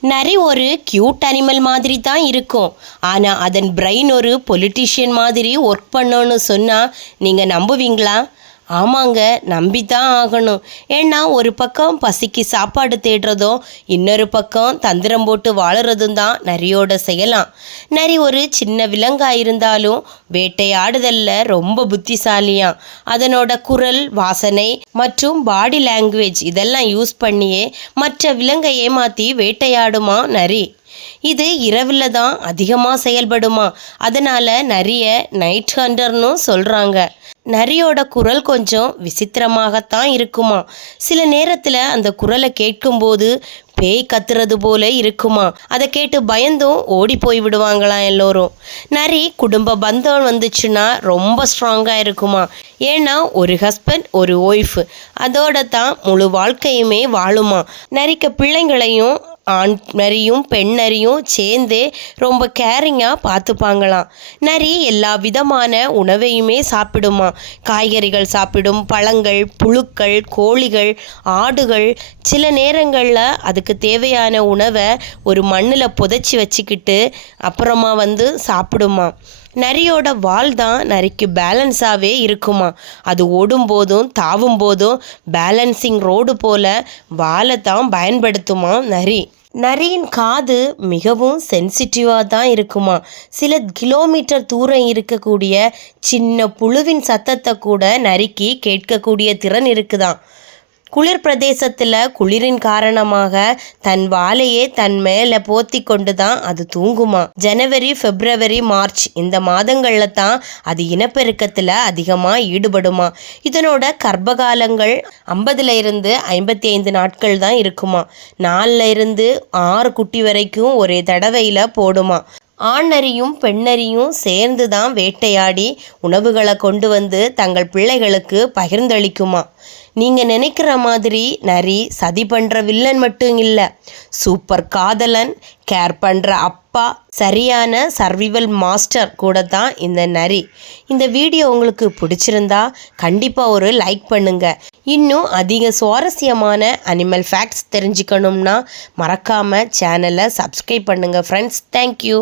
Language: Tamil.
நரி ஒரு க்யூட் அனிமல் மாதிரி தான் இருக்கும். ஆனால் அதன் பிரெயின் ஒரு பொலிட்டிஷியன் மாதிரி ஒர்க் பண்ணோன்னு சொன்னால் நீங்கள் நம்புவீங்களா? ஆமாங்க நம்பி தான் ஆகணும். ஏன்னா ஒரு பக்கம் பசிக்கு சாப்பாடு தேடுறதும் இன்னொரு பக்கம் தந்திரம் போட்டு வாழுறதும் தான் நரியோட செய்யலாம் நரி ஒரு சின்ன விலங்காக இருந்தாலும் வேட்டையாடுதல்ல ரொம்ப புத்திசாலியாம். அதனோட குரல் வாசனை மற்றும் பாடி லாங்குவேஜ் இதெல்லாம் யூஸ் பண்ணியே மற்ற விலங்கை ஏமாற்றி வேட்டையாடுமா நரி? இது இரவில் தான் அதிகமாக செயல்படுமா. அதனால் நிறைய நைட் ஹண்டர்னு சொல்கிறாங்க நரியோட குரல் கொஞ்சம் விசித்திரமாகத்தான் இருக்குமா. சில நேரத்தில் அந்த குரலை கேட்கும்போது பேய் கத்துறது போல இருக்குமா. அதை கேட்டு பயந்தும் ஓடி போய் விடுவாங்களாம் எல்லோரும். நரி குடும்ப பந்தம் வந்துச்சுன்னா ரொம்ப ஸ்ட்ராங்காக இருக்குமா. ஏன்னா ஒரு ஹஸ்பண்ட் ஒரு ஒய்ஃப் அதோட தான் முழு வாழ்க்கையுமே வாழுமா. நரிக்க பிள்ளைங்களையும் ஆண் நரியும் பெண் நரியும் சேர்ந்து ரொம்ப கேரிங்காக பார்த்துப்பாங்களாம். நரி எல்லா விதமான உணவையுமே சாப்பிடுமா. காய்கறிகள் சாப்பிடும் பழங்கள் புழுக்கள் கோழிகள் ஆடுகள். சில நேரங்களில் அதுக்கு தேவையான உணவை ஒரு மண்ணில் புதைச்சி வச்சுக்கிட்டு அப்புறமா வந்து சாப்பிடுமா. நரியோட வால் தான் நரிக்கு பேலன்ஸாகவே இருக்குமா. அது ஓடும்போதும் தாவும் போதும் பேலன்சிங் ரோடு போல வாலை தான் பயன்படுத்துமா நரி. நரியின் காது மிகவும் சென்சிட்டிவாக தான் இருக்குமா. சில கிலோமீட்டர் தூரம் இருக்கக்கூடிய சின்ன புழுவின் சத்தத்தை கூட நரிக்கு கேட்கக்கூடிய திறன் இருக்குதாம் குளிர் பிரதேசத்தில் குளிரின் காரணமாக தன் வாலையே தன் மேலே போத்தி கொண்டு தான் அது தூங்குமா? ஜனவரி பிப்ரவரி மார்ச் இந்த மாதங்களில் தான் அது இனப்பெருக்கத்தில் அதிகமாக ஈடுபடுமா? இதனோட கர்ப்பகாலங்கள் ஐம்பதுல இருந்து ஐம்பத்தி ஐந்து நாட்கள் தான் இருக்குமா? நாலில் இருந்து ஆறு குட்டி வரைக்கும் ஒரே தடவையில் போடுமா? ஆண் பெண்ணரியும் சேர்ந்து தான் வேட்டையாடி உணவுகளை கொண்டு வந்து தங்கள் பிள்ளைகளுக்கு பகிர்ந்தளிக்குமா. நீங்கள் நினைக்கிற மாதிரி நரி சதி பண்ணுற வில்லன் மட்டும் இல்லை சூப்பர் காதலன் கேர் பண்ணுற அப்பா சரியான சர்விவல் மாஸ்டர் கூட தான் இந்த நரி. இந்த வீடியோ உங்களுக்கு பிடிச்சிருந்தா கண்டிப்பாக ஒரு லைக் பண்ணுங்கள் இன்னும் அதிக சுவாரஸ்யமான அனிமல் ஃபேக்ட்ஸ் தெரிஞ்சுக்கணும்னா மறக்காமல் சேனலை சப்ஸ்கிரைப் பண்ணுங்கள் ஃப்ரெண்ட்ஸ் தேங்க்யூ